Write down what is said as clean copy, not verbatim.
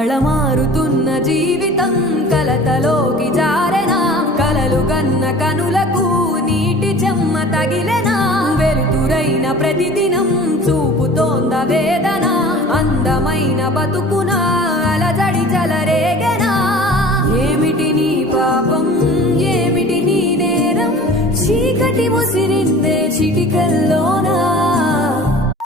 కళమారుతున్న జీవితం కలతలోకి జారెనా కలలు గన్న కనులకు నీటి చెమ్మ తగిలెనా వెలుతురైన ప్రతిదినం చూపుతోంద వేదన అందమైన బతుకు